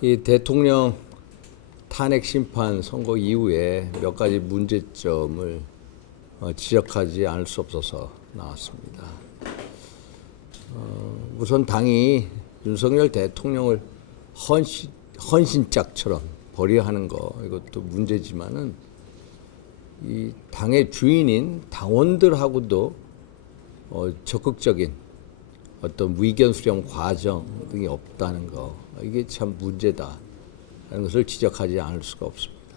이 대통령 탄핵 심판 선고 이후에 몇 가지 문제점을 지적하지 않을 수 없어서 나왔습니다. 우선 당이 윤석열 대통령을 헌신짝처럼 벌이하는 거, 이것도 문제지만은 이 당의 주인인 당원들하고도 적극적인 어떤 의견 수렴 과정 등이 없다는 거, 이게 참 문제다 하는 것을 지적하지 않을 수가 없습니다.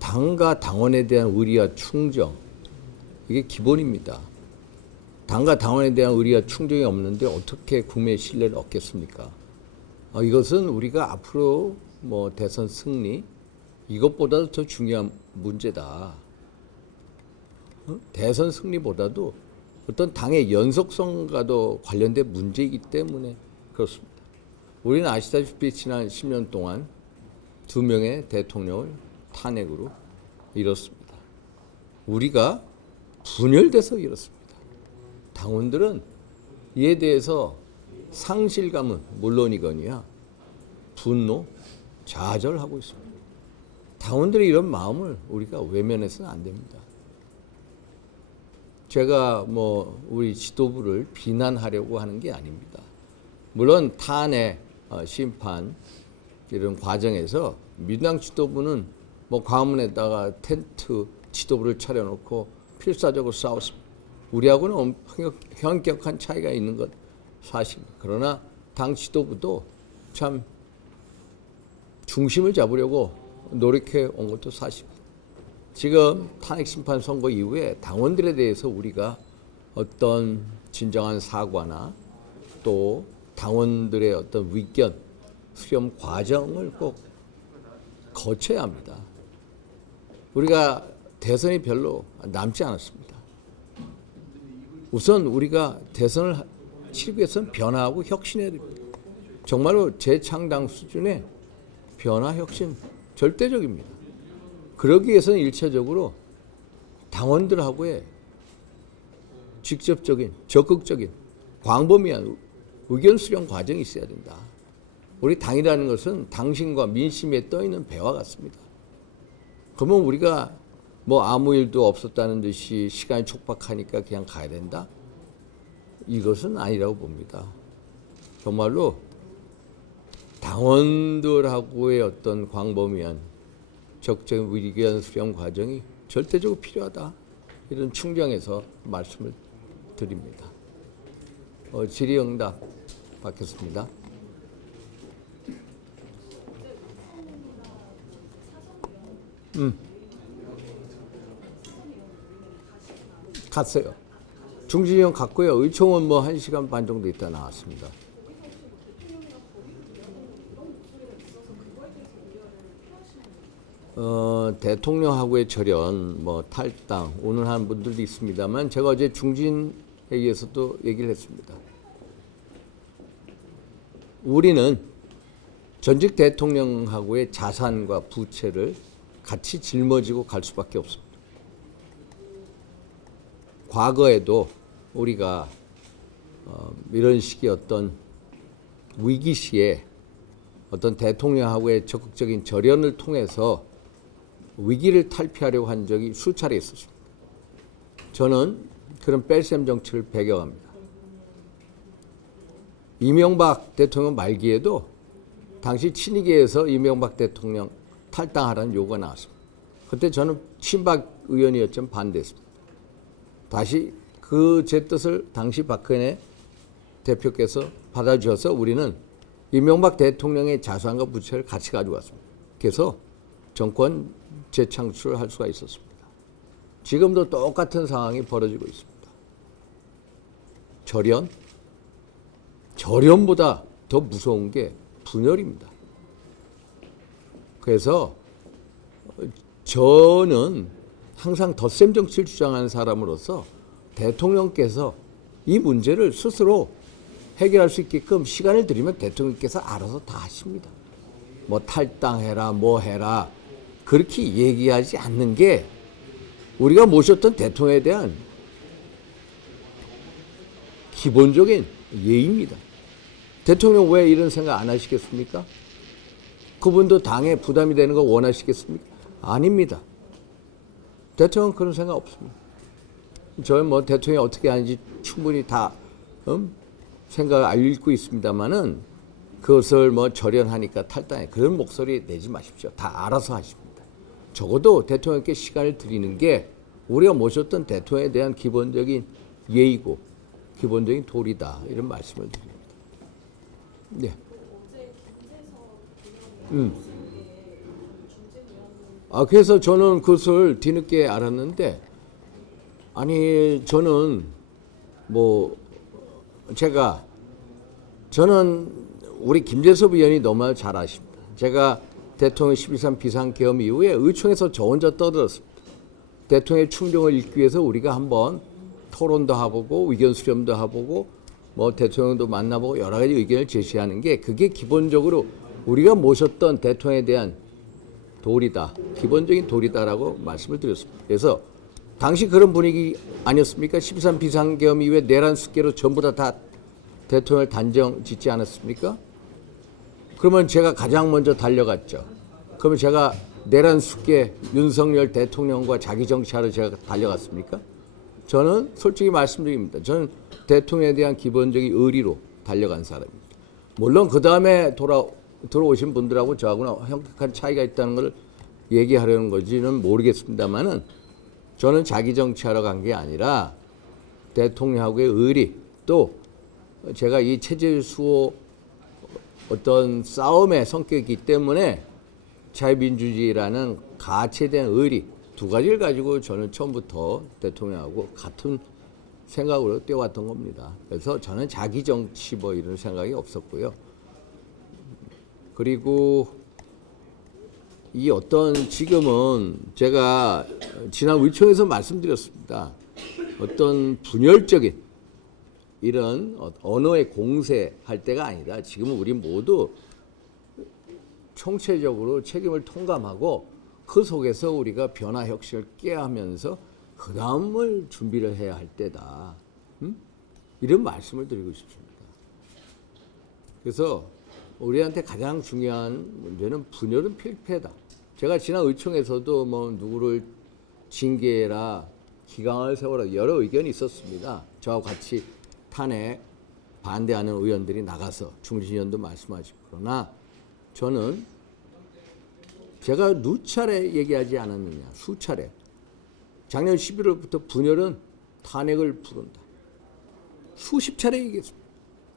당과 당원에 대한 의리와 충정, 이게 기본입니다. 당과 당원에 대한 의리와 충정이 없는데 어떻게 국민의 신뢰를 얻겠습니까? 이것은 우리가 앞으로 대선 승리, 이것보다도 더 중요한 문제다. 대선 승리보다도 어떤 당의 연속성과도 관련된 문제이기 때문에 그렇습니다. 우리는 아시다시피 지난 10년 동안 2명의 대통령을 탄핵으로 잃었습니다. 우리가 분열돼서 잃었습니다. 당원들은 이에 대해서 상실감은 물론이거니와 분노, 좌절하고 있습니다. 당원들의 이런 마음을 우리가 외면해서는 안 됩니다. 제가 우리 지도부를 비난하려고 하는 게 아닙니다. 물론 탄핵, 심판 이런 과정에서 민주당 지도부는 광화문에다가 텐트 지도부를 차려놓고 필사적으로 싸웠습니다. 우리하고는 현격한 차이가 있는 것 사실입니다. 그러나 당 지도부도 참 중심을 잡으려고 노력해 온 것도 사실입니다. 지금 탄핵 심판 선고 이후에 당원들에 대해서 우리가 어떤 진정한 사과나 또 당원들의 어떤 의견 수렴 과정을 꼭 거쳐야 합니다. 우리가 대선이 별로 남지 않았습니다. 우선 우리가 대선을 치르기 위해서는 변화하고 혁신해야 됩니다. 정말로 재창당 수준의 변화, 혁신 절대적입니다. 그러기 위해서는 일차적으로 당원들하고의 직접적인, 적극적인, 광범위한 의견 수렴 과정이 있어야 된다. 우리 당이라는 것은 당신과 민심에 떠있는 배와 같습니다. 그러면 우리가 아무 일도 없었다는 듯이 시간이 촉박하니까 그냥 가야 된다? 이것은 아니라고 봅니다. 정말로 당원들하고의 어떤 광범위한 적극적인 의견 수렴 과정이 절대적으로 필요하다. 이런 충정에서 말씀을 드립니다. 질의응답 받겠습니다. 갔어요. 중진이 형 갔고요. 의총은 1시간 반 정도 있다 나왔습니다. 대통령하고의 절연, 탈당, 오늘 한 분들도 있습니다만 제가 어제 중진회의에서도 얘기를 했습니다. 우리는 전직 대통령하고의 자산과 부채를 같이 짊어지고 갈 수밖에 없습니다. 과거에도 우리가 이런 식의 어떤 위기 시에 어떤 대통령하고의 적극적인 절연을 통해서 위기를 탈피하려고 한 적이 수차례 있었습니다. 저는 그런 뺄셈 정치를 배경합니다. 이명박 대통령 말기에도 당시 친이계에서 이명박 대통령 탈당하라는 요구가 나왔습니다. 그때 저는 친박 의원이었지만 반대했습니다. 다시 그 제 뜻을 당시 박근혜 대표께서 받아주셔서 우리는 이명박 대통령의 자산과 부채를 같이 가지고 왔습니다. 그래서 정권 재창출을 할 수가 있었습니다. 지금도 똑같은 상황이 벌어지고 있습니다. 절연보다 더 무서운 게 분열입니다. 그래서 저는 항상 덧셈 정치를 주장하는 사람으로서 대통령께서 이 문제를 스스로 해결할 수 있게끔 시간을 드리면 대통령께서 알아서 다 하십니다. 탈당해라, 해라. 그렇게 얘기하지 않는 게 우리가 모셨던 대통령에 대한 기본적인 예의입니다. 대통령 왜 이런 생각 안 하시겠습니까? 그분도 당에 부담이 되는 거 원하시겠습니까? 아닙니다. 대통령 그런 생각 없습니다. 저는 뭐 대통령이 어떻게 하는지 충분히 다 생각을 알고 있습니다만은 그것을 뭐 절연하니까 탈당해 그런 목소리 내지 마십시오. 다 알아서 하십니다. 적어도 대통령께 시간을 드리는 게 우리가 모셨던 대통령에 대한 기본적인 예의고 기본적인 도리다 이런 말씀을 드립니다. 네. 그래서 저는 그것을 뒤늦게 알았는데 아니 저는 뭐 저는 우리 김재섭 의원이 너무 잘 아십니다. 제가 대통령 12.3 비상계엄 이후에 의총에서 저 혼자 떠들었습니다. 대통령의 충정을 읽기 위해서 우리가 한번 토론도 해보고 의견 수렴도 해보고 뭐 대통령도 만나보고 여러 가지 의견을 제시하는 게 그게 기본적으로 우리가 모셨던 대통령에 대한 도리다. 기본적인 도리다라고 말씀을 드렸습니다. 그래서 당시 그런 분위기 아니었습니까? 13 비상계엄 이후에 내란 숙계로 전부 다 대통령을 단정 짓지 않았습니까? 그러면 제가 가장 먼저 달려갔죠. 그러면 제가 내란 숙계 윤석열 대통령과 자기 정치하러 제가 달려갔습니까? 저는 솔직히 말씀드립니다. 저는 대통령에 대한 기본적인 의리로 달려간 사람입니다. 물론 그 다음에 들어오신 분들하고 저하고는 현격한 차이가 있다는 걸 얘기하려는 건지는 모르겠습니다만은 저는 자기 정치하러 간 게 아니라 대통령하고의 의리 또 제가 이 체제 수호 어떤 싸움의 성격이기 때문에 자유민주주의라는 가치에 대한 의리 두 가지를 가지고 저는 처음부터 대통령하고 같은 생각으로 뛰어왔던 겁니다. 그래서 저는 자기 정치 뭐 이런 생각이 없었고요. 그리고 이 어떤 지금은 제가 지난 의총에서 말씀드렸습니다. 어떤 분열적인 이런 언어의 공세할 때가 아니라 지금은 우리 모두 총체적으로 책임을 통감하고 그 속에서 우리가 변화 혁신을 꾀하면서 그 다음을 준비를 해야 할 때다. 이런 말씀을 드리고 싶습니다. 그래서 우리한테 가장 중요한 문제는 분열은 필패다. 제가 지난 의총에서도 뭐 누구를 징계해라, 기강을 세워라 여러 의견이 있었습니다. 저와 같이 탄핵 반대하는 의원들이 나가서 중진 의원도 말씀하시고 그러나 저는 제가 누차례 얘기하지 않았느냐 수차례 작년 11월부터 분열은 탄핵을 부른다. 수십 차례 얘기했습니다.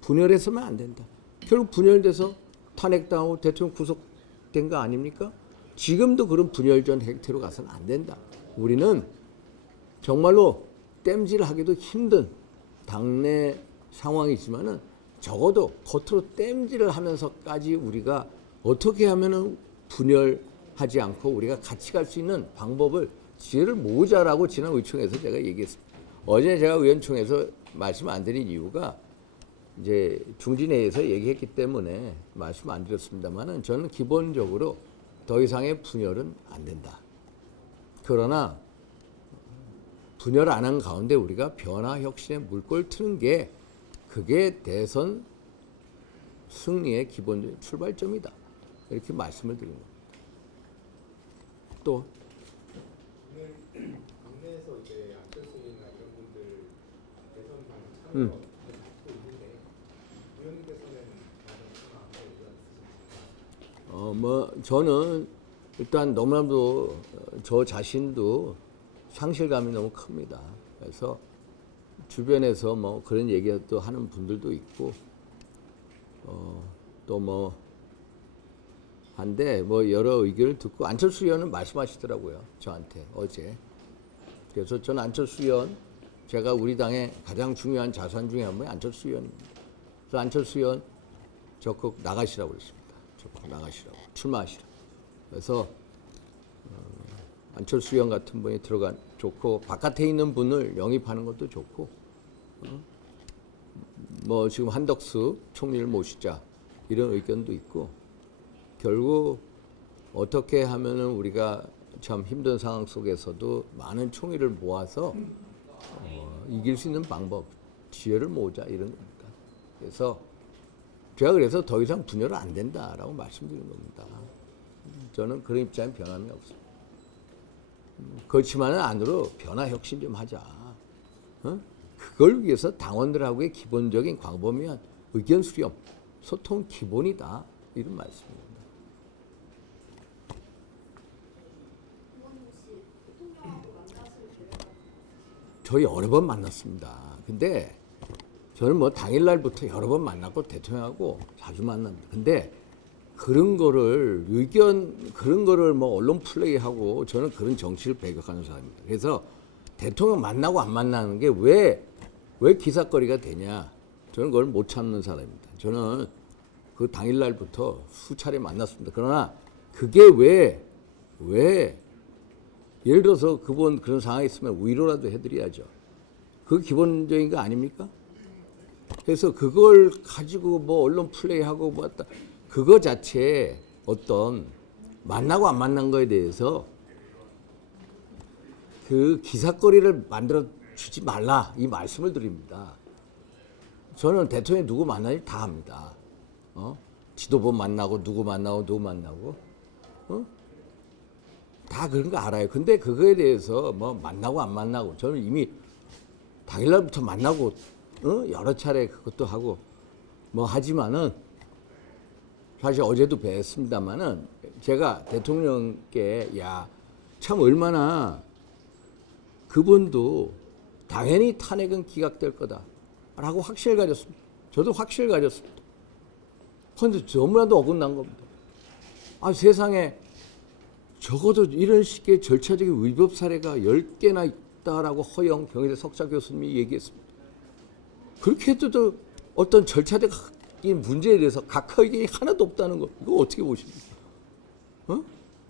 분열해서는 안 된다. 결국 분열돼서 탄핵당하고 대통령 구속된 거 아닙니까? 지금도 그런 분열전 행태로 가서는 안 된다. 우리는 정말로 땜질하기도 힘든 당내 상황이지만은 적어도 겉으로 땜질을 하면서까지 우리가 어떻게 하면은 분열하지 않고 우리가 같이 갈 수 있는 방법을 지혜를 모으자라고 지난 의총에서 제가 얘기했습니다. 어제 제가 의원총회에서 말씀 안 드린 이유가 이제 중진회에서 얘기했기 때문에 말씀 안 드렸습니다만은 저는 기본적으로 더 이상의 분열은 안 된다. 그러나 분열 안 한 가운데 우리가 변화 혁신의 물꼬를 트는 게 그게 대선 승리의 기본적인 출발점이다. 이렇게 말씀을 드린 겁니다. 또 국내에서 이제 안철수나 이런 분들 대선 참여 받고 있는데 의원님께서는 뭐 저는 일단 너무나도 저 자신도 상실감이 너무 큽니다. 그래서 주변에서 뭐 그런 얘기도 하는 분들도 있고 또 뭐 한데 뭐 여러 의견을 듣고 안철수 의원은 말씀하시더라고요. 저한테 어제. 그래서 저는 안철수 의원 제가 우리 당의 가장 중요한 자산 중에 한 분이 안철수 의원입니다. 그래서 안철수 의원 적극 나가시라고 그랬습니다. 적극 나가시라고 출마하시라고. 그래서 안철수 의원 같은 분이 들어간 좋고 바깥에 있는 분을 영입하는 것도 좋고 뭐 지금 한덕수 총리를 모시자 이런 의견도 있고 결국 어떻게 하면은 우리가 참 힘든 상황 속에서도 많은 총의를 모아서 이길 수 있는 방법, 지혜를 모으자 이런 겁니다. 그래서 제가 그래서 더 이상 분열은 안 된다라고 말씀드리는 겁니다. 저는 그런 입장에 변함이 없어요. 그렇지만은 안으로 변화 혁신 좀 하자. 어? 그걸 위해서 당원들하고의 기본적인 광범위한 의견 수렴, 소통 기본이다. 이런 말씀입니다. 저희 여러 번 만났습니다. 근데 저는 뭐 당일날부터 여러 번 만났고 대통령하고 자주 만납니다. 근데 그런 거를 그런 거를 뭐 언론 플레이하고 저는 그런 정치를 배격하는 사람입니다. 그래서 대통령 만나고 안 만나는 게 왜 기사거리가 되냐? 저는 그걸 못 참는 사람입니다. 저는 그 당일날부터 수차례 만났습니다. 그러나 그게 왜 예를 들어서 그분 그런 상황이 있으면 위로라도 해드려야죠. 그 기본적인 거 아닙니까? 그래서 그걸 가지고 뭐 언론 플레이하고 뭐 그거 자체에 어떤 만나고 안 만난 거에 대해서 그 기사거리를 만들어 주지 말라 이 말씀을 드립니다. 저는 대통령 누구 만나는지 다 합니다. 지도부 만나고 누구 만나고 다 그런 거 알아요. 근데 그거에 대해서 뭐 만나고 안 만나고 저는 이미 당일날부터 만나고 여러 차례 그것도 하고 뭐 하지만은 사실 어제도 뵀습니다만은 제가 대통령께 참 얼마나 그분도 당연히 탄핵은 기각될 거다라고 확신을 가졌습니다. 저도 확신을 가졌습니다. 그런데 너무나도 어긋난 겁니다. 세상에 적어도 이런 식의 절차적인 위법 사례가 10개나 있다라고 허영 경희대 석사 교수님이 얘기했습니다. 그렇게 해도 어떤 절차적인 문제에 대해서 각하 의견이 하나도 없다는 거 이거 어떻게 보십니까?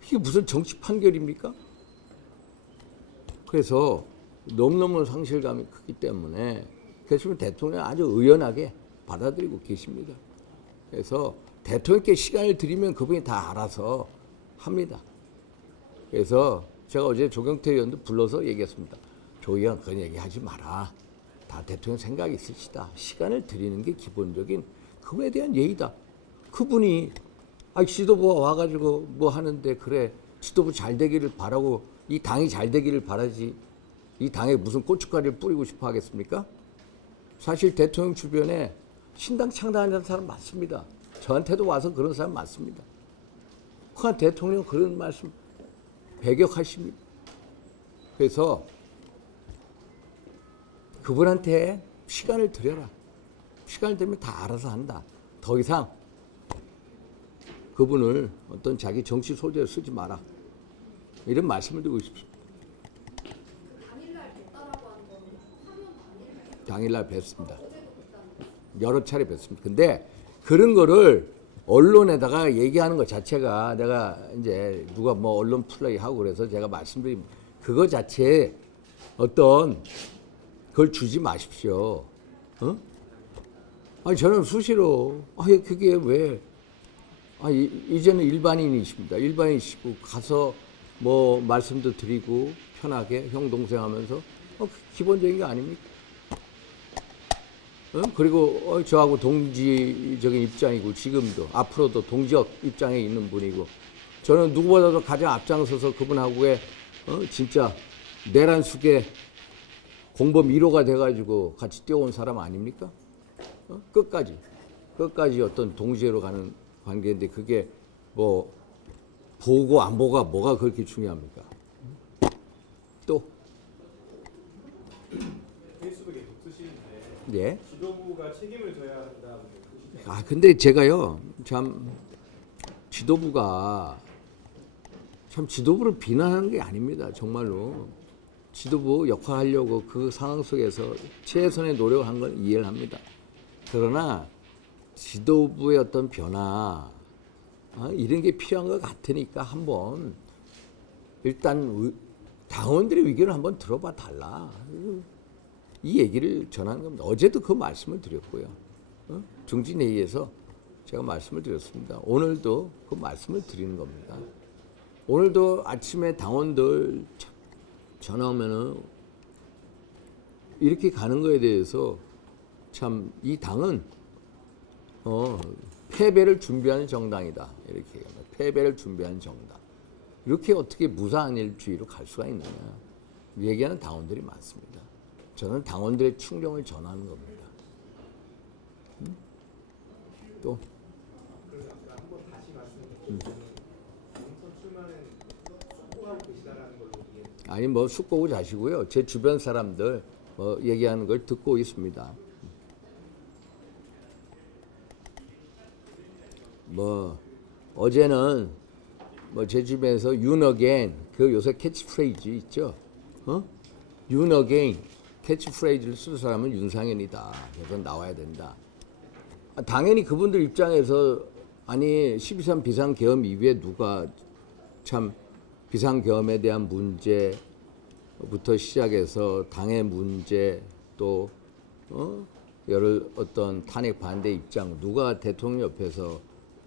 이게 무슨 정치 판결입니까? 그래서 너무너무 상실감이 크기 때문에 그래서 대통령이 아주 의연하게 받아들이고 계십니다. 그래서 대통령께 시간을 드리면 그분이 다 알아서 합니다. 그래서 제가 어제 조경태 의원도 불러서 얘기했습니다. 조 의원 그런 얘기하지 마라. 다 대통령 생각이 있으시다. 시간을 드리는 게 기본적인 그거에 대한 예의다. 그분이 지도부가 와가지고 뭐 하는데 그래 지도부 잘 되기를 바라고 이 당이 잘 되기를 바라지 이 당에 무슨 고춧가루를 뿌리고 싶어 하겠습니까? 사실 대통령 주변에 신당 창당하는 사람 많습니다. 저한테도 와서 그런 사람 많습니다. 그러나 대통령 그런 말씀 배격하십니다. 그래서 그분한테 시간을 드려라. 시간을 들면 다 알아서 한다. 더 이상 그분을 어떤 자기 정치 소재로 쓰지 마라. 이런 말씀을 드리고 싶습니다. 당일날 뵀다라고 하는 거는 사면 당일날 당일날 뵀습니다. 어제도 뵀다는 여러 차례 뵀습니다. 근데 그런 거를 언론에다가 얘기하는 것 자체가 내가 이제 누가 뭐 언론 플레이 하고 그래서 제가 말씀드린 그거 자체에 어떤 그걸 주지 마십시오. 저는 수시로 그게 왜 이제는 일반인이십니다. 일반인이시고 가서 뭐 말씀도 드리고 편하게 형 동생 하면서 기본적인 게 아닙니까? 그리고 저하고 동지적인 입장이고 지금도 앞으로도 동지적 입장에 있는 분이고 저는 누구보다도 가장 앞장서서 그분하고의 진짜 내란 숙의 공범 1호가 돼가지고 같이 뛰어온 사람 아닙니까? 끝까지 어떤 동지로 가는 관계인데 그게 뭐 보고 안 보고가 뭐가 그렇게 중요합니까? 또 페이스북에 계속 쓰시는데 예. 지도부가 책임을 져야 한다. 근데 제가요 참 지도부가 참 지도부를 비난하는 게 아닙니다. 정말로 지도부 역할하려고 그 상황 속에서 최선의 노력을 한 건 이해를 합니다. 그러나 지도부의 어떤 변화 이런 게 필요한 것 같으니까 한번 일단 당원들의 의견을 한번 들어봐 달라. 이 얘기를 전하는 겁니다. 어제도 그 말씀을 드렸고요. 중진회의에서 제가 말씀을 드렸습니다. 오늘도 그 말씀을 드리는 겁니다. 오늘도 아침에 당원들 전화 오면은 이렇게 가는 거에 대해서 참 이 당은 패배를 준비하는 정당이다. 이렇게 얘기합니다. 패배를 준비하는 정당. 이렇게 어떻게 무사한일주의로 갈 수가 있느냐. 얘기하는 당원들이 많습니다. 저는 당원들의 충정을 전하는 겁니다. 또 그래서 아까 한번 다시 말씀해 주시면 본선 출마는 확보하고 계시다라는 걸로 이해. 아니 뭐 숙고고 자시고요. 제 주변 사람들 뭐 얘기하는 걸 듣고 있습니다. 뭐 어제는 뭐 제 주변에서 윤어게인 그 요새 캐치프레이즈 있죠. 윤어게인 캐치프레이즈를 쓰는 사람은 윤상현이다. 그래서 나와야 된다. 당연히 그분들 입장에서 아니 12.3 비상계엄 이후에 누가 참 비상계엄에 대한 문제부터 시작해서 당의 문제 또 여러 어떤 탄핵 반대 입장 누가 대통령 옆에서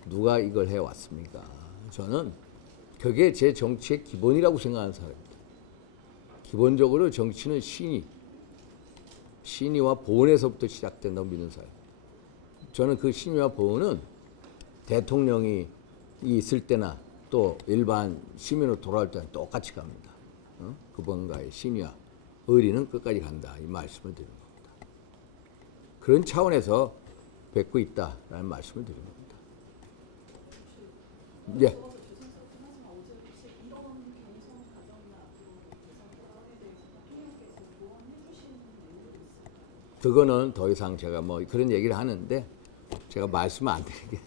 누가 이걸 해왔습니까? 저는 그게 제 정치의 기본이라고 생각하는 사람입니다. 기본적으로 정치는 신의와 보온에서부터 시작된다고 믿는 사람. 저는 그 신의와 보온은 대통령이 있을 때나 또 일반 시민으로 돌아올 때는 똑같이 갑니다. 그분과의 신의와 의리는 끝까지 간다. 이 말씀을 드리는 겁니다. 그런 차원에서 뵙고 있다라는 말씀을 드리는 겁니다. 예. 그거는 더 이상 제가 뭐 그런 얘기를 하는데 제가 말씀을 안 드리는 게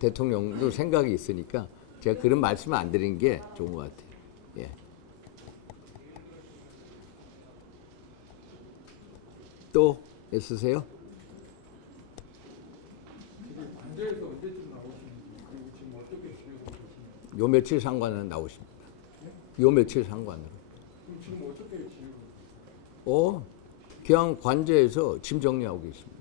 대통령도 생각이 있으니까 제가 그런 말씀을 안 드리는 게 좋은 것 같아요. 예. 또 있으세요? 반대에서 언제쯤 나오시는지 그리고 지금 어떻게 지내고 계시는지 요 며칠 상관은 나오십니다. 요 며칠 상관으로. 그럼 지금 어떻게 지내고 그냥 관제에서 짐 정리하고 계십니다.